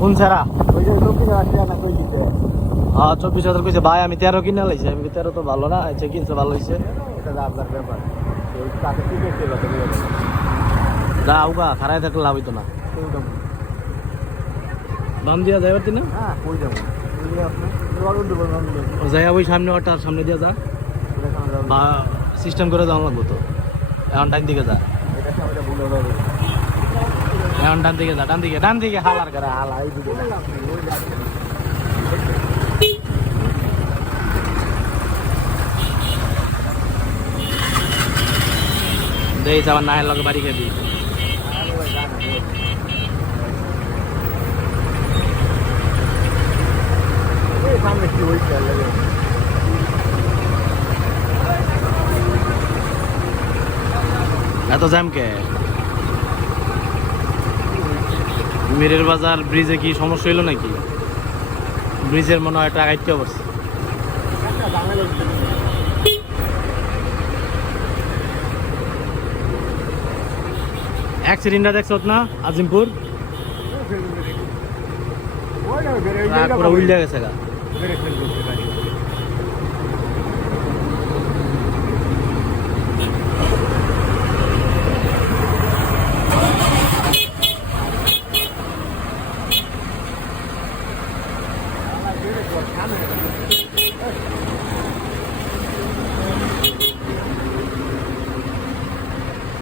কোন ছাড়া? হ্যাঁ 24,000 কইছে ভাই, আমি 13 কিনে লাইছি। আমি 13 তো ভালো না, আচ্ছা কিনছে ভালো হয়েছে। যা আউগা খারাই থাকলে লাভ হইতো না। বাম দিয়া যাই পারতি না? যাই ওই সামনে ওটার সামনে দিয়ে যা, বা সিস্টেম করে যাওয়া লাগবো তো। এখন ডান দিকে যা, এখন ডান দিকে যা, ডান দিকে হালার করে হালা এই দিকে। দেখ আবার নায়ের লগে বাড়ি খাবি। এত জ্যাম কে? মিরের বাজার ব্রিজে কি সমস্যা হইলো নাকি? ব্রিজের মনে হয় একটা আগাইতে পারছে। অ্যাক্সিডেন্টটা দেখছ না আজিমপুর? পুরো উল্টে গেছে গা।